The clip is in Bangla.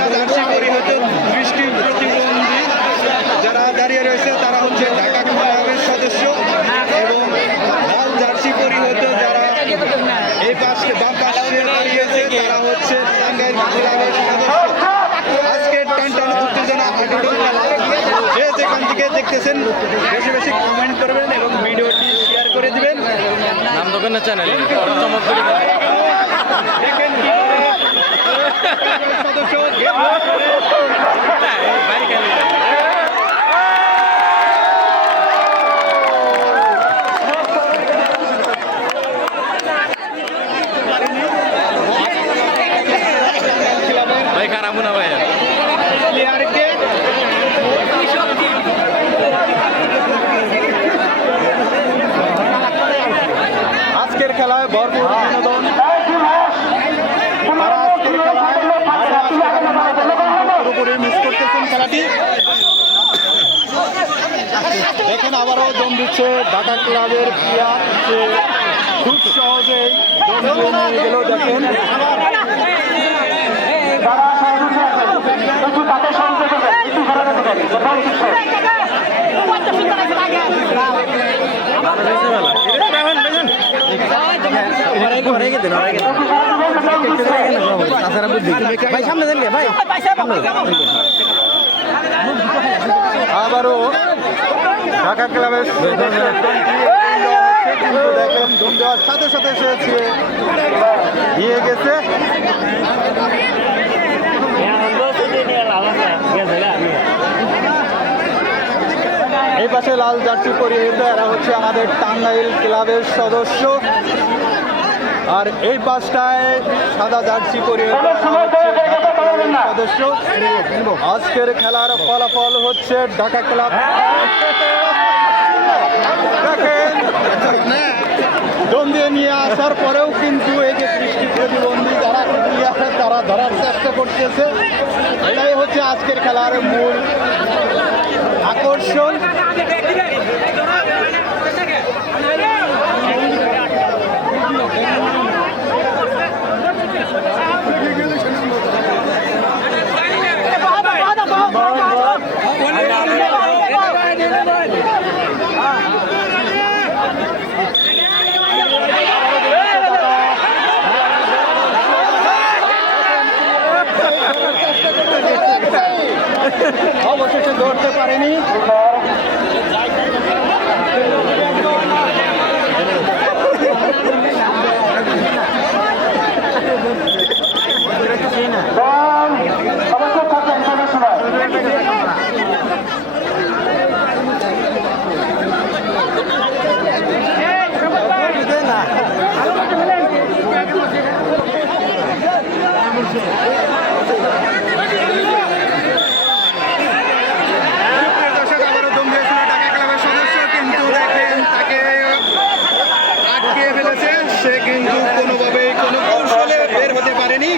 আশা করি হয়তো দৃষ্টি প্রতিবন্ধী যারা দাঁড়িয়ে রয়েছে তারা হচ্ছে ঢাকা ক্লাবের সদস্য এবং লাল জার্সি পরিহিত যারা এই পাশে বাম পাশে দাঁড়িয়েছে তারা হচ্ছে টাঙ্গাইল ক্লাবের সদস্য। আজকের টান উত্তেজনা যে যেখান থেকে দেখতেছেন বেশি বেশি কমেন্ট করবেন এবং ভিডিওটি শেয়ার করে দিবেন। নাম দোকানের চ্যানেল দেখেন খেলাটি দেখেন আবারও দম দিচ্ছে ঢাকা ক্লাবের প্লেয়ার যে খুব সহজেই দম নিয়ে গেল দেখেন। ভাই সামনে দেন ভাই। আবারও ঢাকা ক্লাবের দেখেন দম দেওয়ার সাথে সাথে সে নিয়ে গেছে। এই পাশে লাল জার্সি পরিহিত, এরা হচ্ছে আমাদের টাঙ্গাইল ক্লাবের সদস্য। আর এই পাশটায় সাদা জার্সি পরিহিত সদস্য, আজকের খেলার ফলাফল হচ্ছে ঢাকা ক্লাব। দিয়ে নিয়ে আসার পরেও কিন্তু এই যে দৃষ্টি প্রতিবন্ধী যারা প্লেয়ার তারা ধরার চেষ্টা করতেছে। এটাই হচ্ছে আজকের খেলার মূল আকর্ষণ। Guarani. সে কিন্তু কোনোভাবেই কোনো কৌশলে বের হতে পারেনি।